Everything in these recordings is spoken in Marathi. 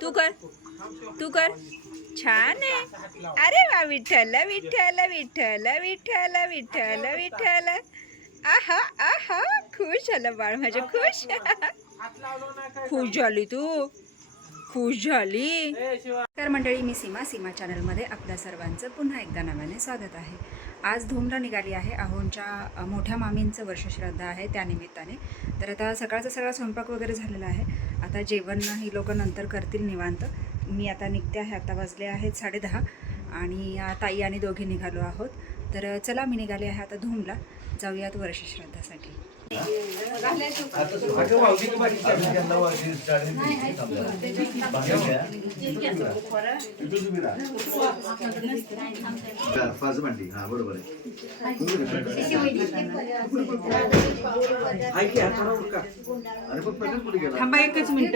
तू कर. तू कर. छान आहे. अरे वा विठ्ठल विठ्ठल विठ्ठल विठ्ठल विठ्ठल विठ्ठल. आहा आहा. खुश झालं बाळ माझं खुश. खुश झाली तू. खुश झाली. तर मंडळी मी सीमा सीमा चॅनलमध्ये आपल्या सर्वांचं पुन्हा एकदा नव्याने स्वागत आहे. आज धूमला निघाली आहे. आहोंच्या मोठ्या मामींचं वर्षश्रद्धा आहे त्यानिमित्ताने तर आता सकाळचा सगळा स्वयंपाक वगैरे झालेला आहे. आता जेवण ही लोक नंतर करतील निवांत. मी आता निघते आहे आता वाजले आहेत साडेदहा आणि ताई आणि दोघी निघालो आहोत. तर चला मी निघाले आहे आता धूमला. जाऊयात वर्षश्राद्धासाठी श्रद्धासाठी. मांडली हा बरोबर थांबा एकच मिनिट.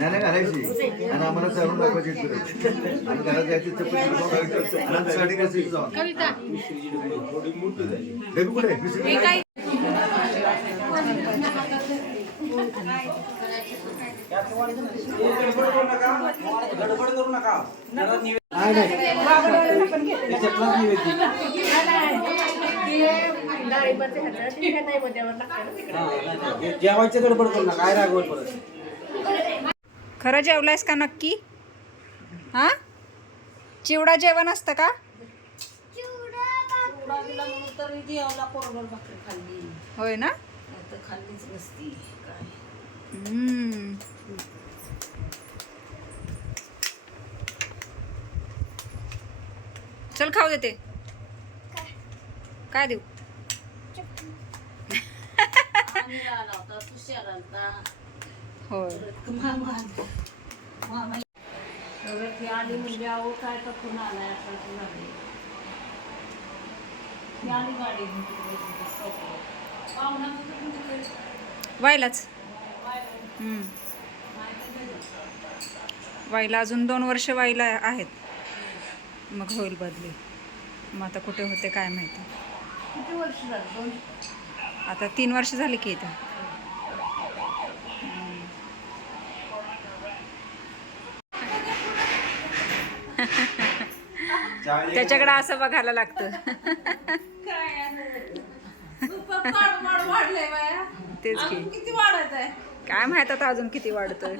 नाही घालायची. आणि आम्हाला चढून दाखवायची. आणि घरात जायची चप्पल तिकडे घालायची. आणि आमची गाडी कशी जाऊन बेबी कुठे आहे? बिस्किट नाही? जेवायचं गडबड करू नका. काय रागवत परत? खरं जेवलायस का नक्की? हा? चिवडा जेवण असतं का? तरी देवाला कोरडर भाकरी. खाल्ली होय ना? तर खाल्लीच नसती. काय? हम्म. चल खाऊ देते. काय देऊ आम्ही आला होता तुषार आलता होय. आला. म्हणजे अहो काय टाकून आलाय असं असं झाले ती आली. गाडी घेऊन तिकडे. तिकडे. पाहुण्याचं तर म्हणजे ते व्हायलाच हम्म. वाईला अजून दोन वर्ष वाईला आहेत. मग होईल बदली. मग आता कुठे होते काय माहिती. किती वर्ष झालं? दोन आता तीन वर्ष झाली की इथं. त्याच्याकडे असं बघायला लागतं. तेच की. किती वाढत आहे? काय माहीत आता अजून किती वाढतोय?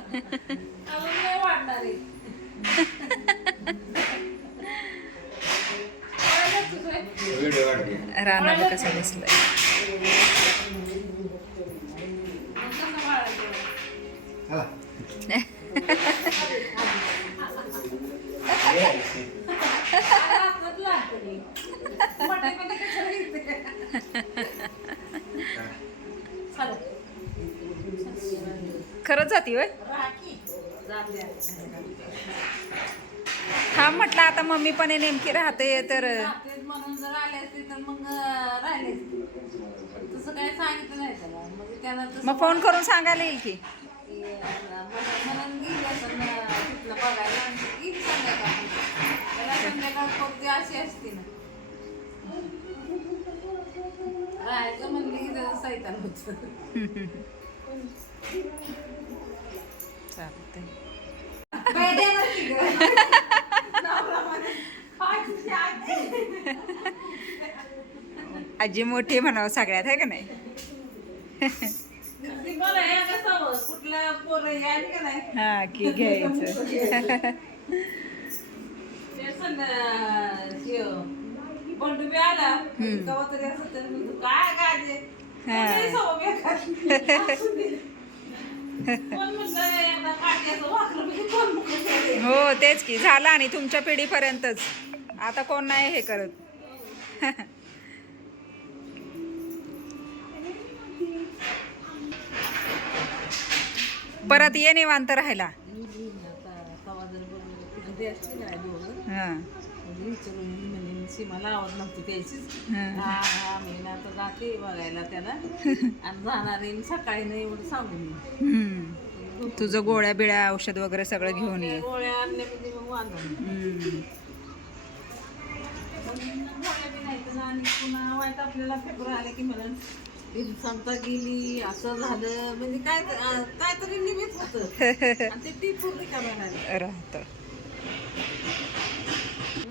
रानाला कसं दिसलंय कसं वाढायचं? चला. हातात लागतंय. मटामध्ये कशाला घेते? चला. खरंच जाती. जाते. हा म्हटलं आता मम्मी पण नेमकी राहते तर म्हणून जर आले असते तर मग राहिले असते. तसं काय सांगितलं नाही त्याला म्हणजे मग फोन करून सांगायला येईल की म्हणून- म्हणून तिथलं बघायला येईल संध्याकाळ त्याला संध्याकाळ अशी असते ना राहायचं म्हणलं की त्याचं सैतान आजी मोठी म्हणावं सगळ्यात आहे का नाही ती बरं आहे का समज कुठलं पोरं यायला का नाही हा की घ्यायचं. म्हणजे? हो तेच की झालं आणि तुमच्या पिढीपर्यंतच. आता कोण नाही हे करत. परत ये निवांत राहायला. आता जर आवड नव्हती त्याचीच मी ना तर जाते बघायला त्याला आणि जाणार आहे सकाळी नाही एवढं सांगून तुझं गोळ्या बिळ्या औषध वगैरे सगळं घेऊन ये. गोळ्या म्हणजे मग गोळ्या बी नाही तर आणि पुन्हा वाईट आपल्याला फेब्रुवारी आले की म्हणून संपता गेली असं झालं म्हणजे काय काहीतरी निमित्त होतं. ते ती पूर्ण करायला. राहतं.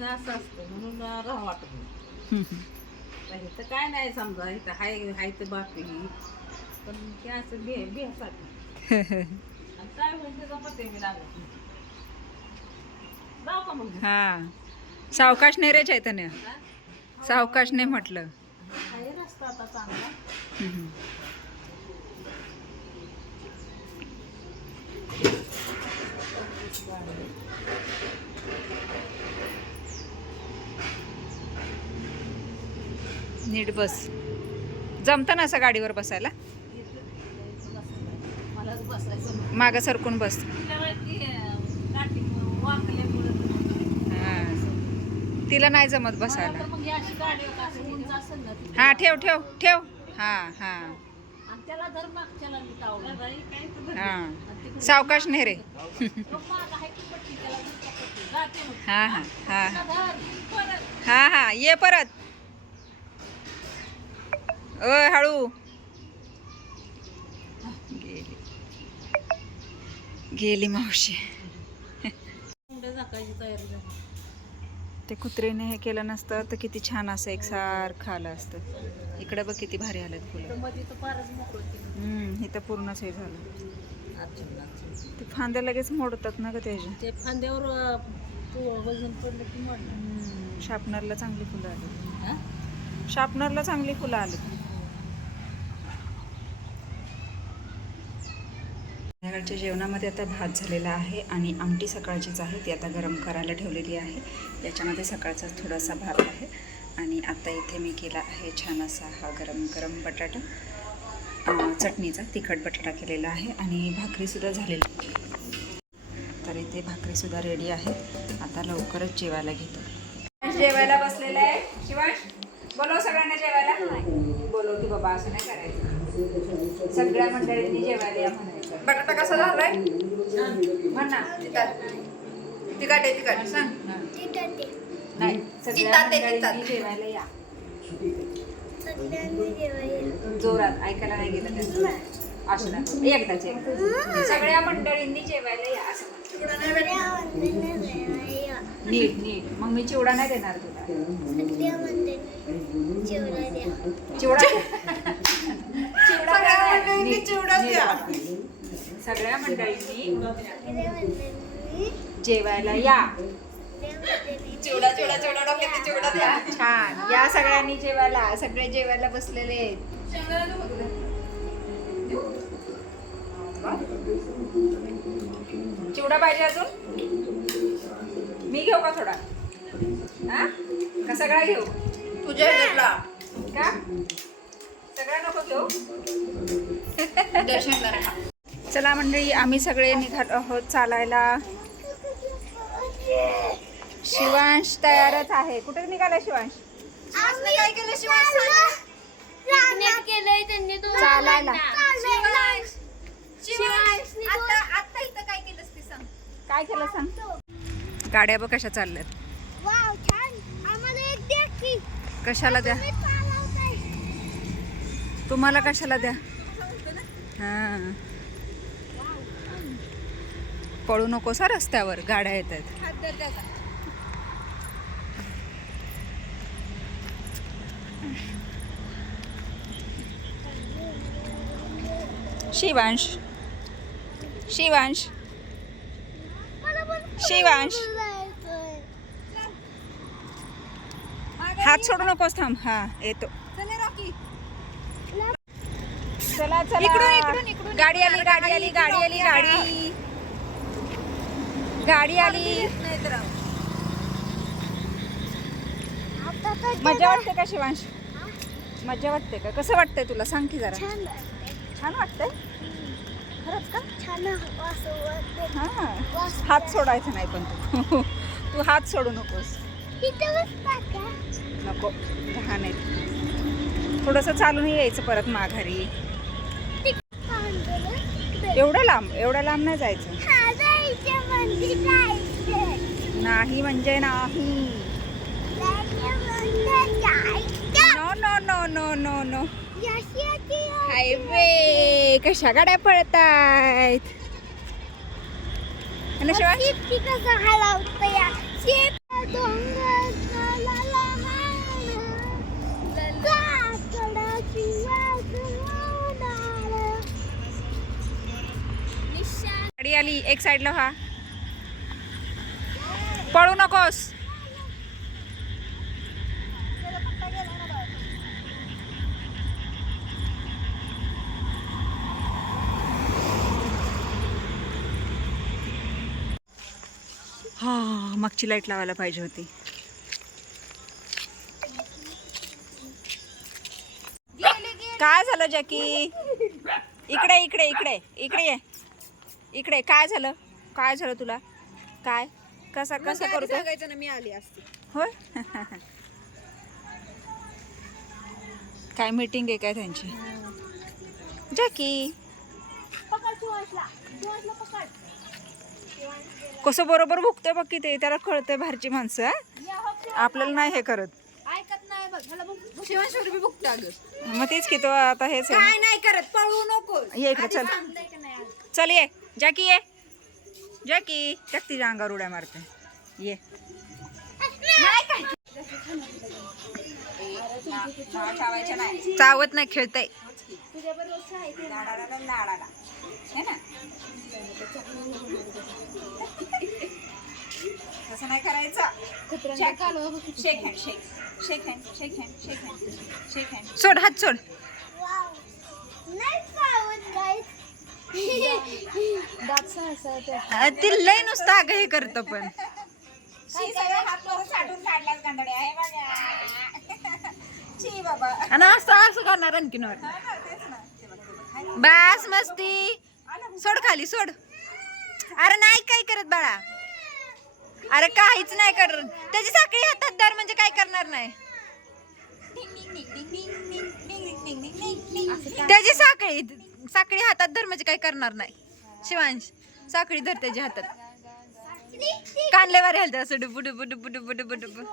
असं असतं म्हणून राहा वाटत नाही. तर काय नाही समजा इथं हाय हाय तर बाकी. पण ते असं बे बेसाठी आणि काय त्याचा पत्ते मी लागत नाही. जाऊ का मग? हा. सावकाश नाही रे चैतन्य हा? सावकाश नाही म्हटलं. आहे रस्ता आता चांगला. हम्म. नीट बस. जमतं ना असं गाडीवर बसायला? मागं सरकून बस. तिला हा. नाही जमत बसायला. हा ठेव ठेव ठेव. हा हा आणि त्याला धर मागच्याला मी तावला बाई काय तर धर. हा आणि तिकडून सावकाश नाही रे तो माग आहे ती पट्टी, त्याला धर त्या पट्टी. जाते मग. हा हा हा त्याला धर, परत. हा हा ये परत ओय हळू गेली गेली मावशी झाकायची तयारी झाली. ते कुत्रीने हे केलं नसतं तर किती छान असं एकसारखं आलं असतं. इकडं बघ किती भारी आलेत तर फुलं मध्ये तर इथं पूर्णच हे झालं. ते फांद्या लगेच मोडतात ना ग त्याचे. ते फांद्यावर वजन पडलं की शार्पनरला चांगली फुलं आली. शार्पनरला चांगली फुलं आली. संध्याकाळच्या जेवणामध्ये आता भात झालेला आहे आणि आमटी सकाळचीच आहे ती आता गरम करायला ठेवलेली आहे. याच्यामध्ये सकाळचाच थोडासा भात आहे आणि आता इथे मी केला आहे छान असा हा गरम गरम बटाटा. चटणीचा तिखट बटाटा केलेला आहे आणि भाकरीसुद्धा झालेली आहे. तर इथे भाकरीसुद्धा रेडी आहे. आता लवकरच जेवायला घेतो. जेवायला बसलेला आहे. शिवांश बोलव सगळ्यांना जेवायला. बोलव की बाबा असं नाही करायचं. सगळ्या मंडळींनी जेवायला या बटाटा कसा झालाय? म्हण ना तिखट. आहे तिखट. सांग. नाही सगळ्या मंडळींनी जेवायला या. जोरात ऐकायला नाही गेलं त्यांचं. असं नाही एकदाच एकदा सगळ्या मंडळींनी जेवायला या असं. म्हण. नीट नीट. मग मी चिवडा नाही देणार तुला. चिवडा चिवडा काय? सगळ्या मंडळींनी जेवायला या. चिवडा चिवडा चिवडा डोक्यात चिवडा द्या. छान. या सगळ्यांनी जेवायला. सगळे जेवायला बसलेले आहेत. चिवडा पाहिजे अजून? मी घेऊ का थोडा? हा? का सगळा घेऊ? तुझ्या का? सगळा नको घेऊ? चला मंडळी आम्ही सगळे निघालो आहोत चालायला. शिवांश तयारच आहे. कुठे निघाला शिवांश? काय केलं शिवांश? केलंय त्यांनी तो चालायला. आता आता इथं काय केलंस ते सांग. काय केलं सांग? गाड्या बघ कशा चालल्यात. वाव छान. आम्हाला एक द्या की. कशाला द्या? तुम्हाला कशाला द्या? हा. पळू नकोस रस्त्यावर गाड्या येत आहेत शिवांश. शिवांश. शिवांश. हात सोडू नकोस थांब. हा येतो. चला चला. इकडून, इकडून. गाडी आली गाडी आली गाडी आली गाडी. गाडी आली. मजा वाटते का शिवांश? मजा वाटते का? कसं वाटतंय तुला? सांग की जरा. छान वाटतंय. छान वाटतंय? खरंच का? छान. हा. हात सोडायचा नाही पण तू. तू हात सोडू नकोस? नको. लहान आहे थोडंसं चालून यायचं परत माघारी. एवढं लांब? एवढं लांब नाही जायचं हा जायचं म्हणजे जायचं नाही म्हणजे नाही. No no no no no no highway कशा गाड्या पळतायत? आणि शिवाय गाडी आली एक साईडला हा पळू नकोस. हा मागची लाइट लावायला पाहिजे होती. काय झालं जॅकी? इकडे इकडे इकडे इकडे ये. इकडे काय झालं? काय झालं तुला? काय? कसा कसा करतो? सांगायचं ना मी आली असते. होय? काय मीटिंग आहे काय त्यांची? जॅकी. कसं बरोबर भुकते बघ की ते त्याला कळतंय बाहेरची माणसं हा? आपल्याला नाही हे करत. ऐकत नाही बघ मला बघ शिवांशी बी बुकता अगं. मग तेच की तो आता हेच आहे काय नाही करत पळू नको ये इकडे चल. चल ये. जॅकी ये. जॅकी टक तिच्या अंगावर उड्या मारते. ये. चावत नाही खेळताय. तसं नाही करायचं. Shake hand shake shake hand shake hand shake hand shake hand सोड हात सोड. ती लय नुसतं अगं हे करतं पण. आणि असं असं करणार आणखीन बास मस्ती. सोड खाली सोड. अरे नाही काय करत बाळा. अरे काहीच नाही करत. त्याची साखळी हातात धर म्हणजे काय करणार नाही. त्याची साखळी. साखळी हातात धर म्हणजे काय करणार नाही. शिवांश साखळी धर त्याच्या हातात. कानलेवार हलतात असं डुबू डुबू डुबू डुबू डुबू डुबू.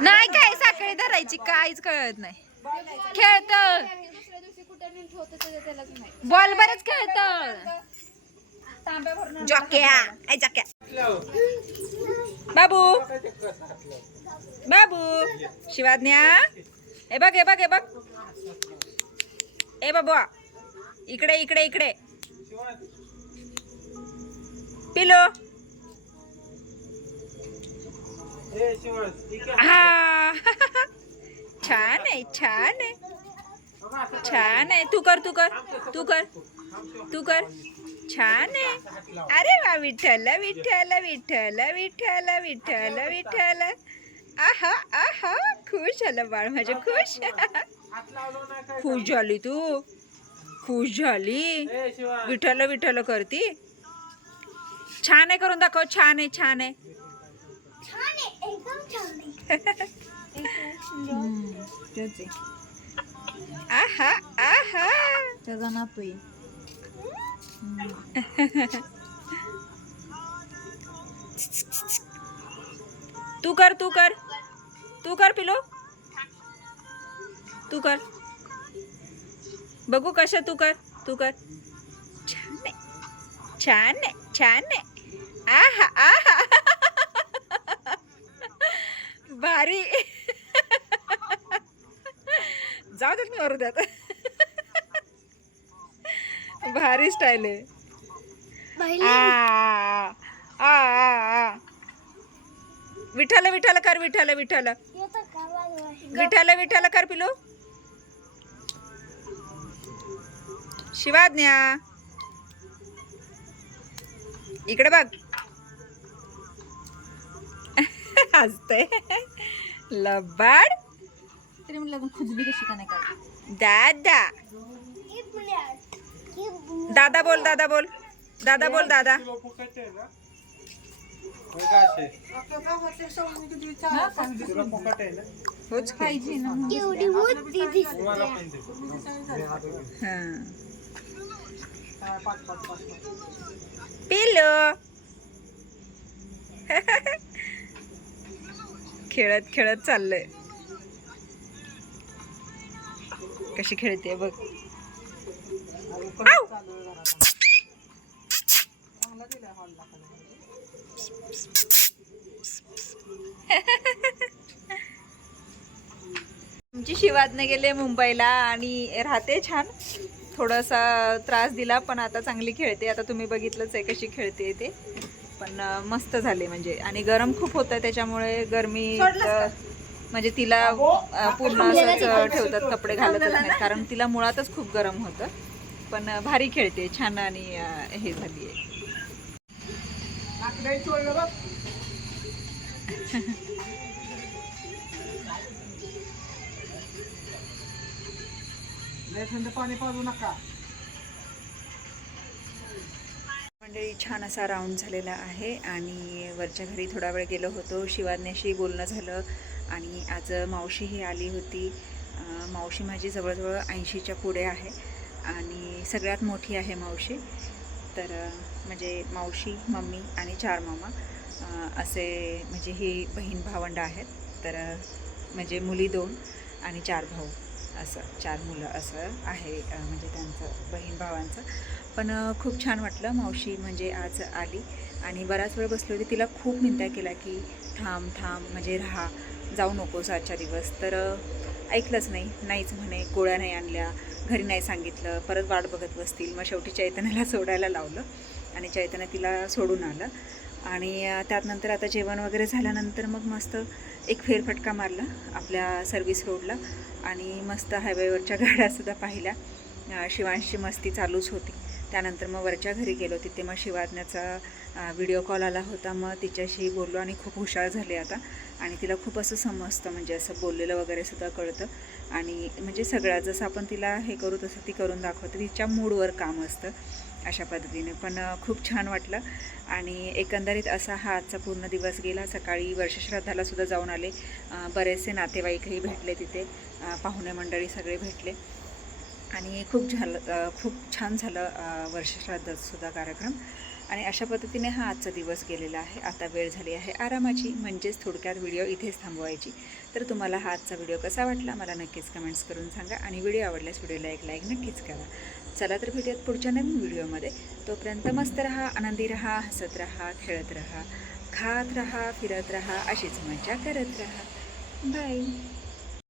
नाही काय साखळी धरायची काहीच कळत नाही. खेळत. बॉल बरच खेळत. जॉक्या. बाबू. बाबू. शिवाज्ञा. हे बघ हे बघ हे बघ. ए बाबू इकडे इकडे इकडे. पिलो. हा. छान आहे छान आहे. छान आहे. तू कर तू कर तू कर तू कर. छान आहे. अरे वा विठ्ठल विठ्ठल विठ्ठल विठ्ठल विठ्ठल विठ्ठल. आहा आहा खुश झालं बाळ माझे खुश. खुश झाली तू. खुश झाली. विठ्ठल विठ्ठल करती. छान आहे करून दाखव छान आहे छान आहे. छान आहे एकदम छान आहे. आहा. आहा त्याचा नातू तू कर तू कर. तू कर पिलो. तू कर. बघू कशा तू कर तू कर. छान आहे छान आहे छान. आहे आहा. आहा भारी. जाऊ देत मी वरू द्यात भारी स्टाईल आहे. आ, आ, आ, आ. विठाल विठाल कर विठाल विठाल? विठाल विठाल कर पिलो. शिवाज्ञा. इकडे बघ. हसते लबाड. तरी म्हणलं खुजली कशी का नाही दादा. दादा बोल दादा बोल. दादा बोल दादा. होच पाहिजे हा. पिलो खेळत खेळत चाललंय. कशी खेळते बघ! आमची शिवादने गेले मुंबईला आणि राहते छान. थोडासा त्रास दिला पण आता चांगली खेळते. आता तुम्ही बघितलंच आहे कशी खेळते ते. पण मस्त झाले म्हणजे. आणि गरम खूप होतं त्याच्यामुळे गरमी म्हणजे तिला पूर्ण असंच ठेवतात कपडे घालतच नाही. कारण तिला मुळातच खूप गरम होतं. पण भारी खेळते छान आणि हे झाली आहे. मंडळी छान असा राऊंड झालेला आहे आणि वरच्या घरी थोडा वेळ गेलो होतो. शिवाज्ञाशी बोलणं झालं आणि आज मावशीही आली होती. मावशी माझी जवळजवळ ऐंशीच्या पुढे आहे. सगळ्यात मोठी आहे मावशी. तर म्हणजे मावशी मम्मी आणि चार मामा असे म्हणजे ही बहीण भावंड आहेत. तर म्हणजे मुली दोन आणि चार भाऊ असं चार मुलं असं आहे म्हणजे त्यांचं बहीण भावांचं. पण खूप छान वाटलं मावशी म्हणजे आज आली आणि बराच वेळ बसली होती. तिला खूप मिनत्या केला की थांब थांब म्हणजे राहा जाऊ नकोस आजच्या दिवस. तर ऐकलंच नाही नाहीच म्हणे गोळ्या नाही आणल्या. घरी नाही सांगितलं परत वाट बघत बसतील. मग शेवटी चैतन्याला सोडायला लावलं आणि चैतन्य तिला सोडून आलं. आणि त्यातनंतर आता जेवण वगैरे झाल्यानंतर मग मस्त एक फेरफटका मारला आपल्या सर्व्हिस रोडला आणि मस्त हायवेवरच्या गाड्यासुद्धा पाहिल्या. शिवांशी मस्ती चालूच होती. त्यानंतर मग वरच्या घरी गेलो. तिथे मग शिवाज्ञाचा व्हिडिओ कॉल आला होता. मग तिच्याशी बोललो आणि खूप हुशार झाले आता. आणि तिला खूप असं समजतं. म्हणजे असं बोललेलं वगैरे सुद्धा कळतं. आणि म्हणजे सगळं जसं आपण तिला हे करू तसं ती करून दाखवते. तिच्या मूडवर काम असतं अशा पद्धतीने. पण खूप छान वाटलं. आणि एकंदरीत असा हा आजचा पूर्ण दिवस गेला. सकाळी वर्षश्राद्धाला सुद्धा जाऊन आले. बरेचसे नातेवाईकही भेटले तिथे. पाहुणे मंडळी सगळे भेटले. आणि खूप झालं खूप छान झालं अ, कार्यक्रम. आणि अशा पद्धतीने हा आजचा दिवस गेलेला आहे. आता वेळ झाली आहे आरामाची म्हणजेच थोडक्यात व्हिडिओ इथेच थांबवायची. तर तुम्हाला हा आजचा व्हिडिओ कसा वाटला मला नक्कीच कमेंट्स करून सांगा आणि व्हिडिओ आवडल्यास व्हिडिओला एक लाईक नक्कीच करा. चला तर भेटूयात पुढच्या नवीन व्हिडिओमध्ये. तोपर्यंत मस्त रहा आनंदी रहा हसत रहा खेळत रहा खात रहा फिरत रहा अशीच मजा करत रहा. बाय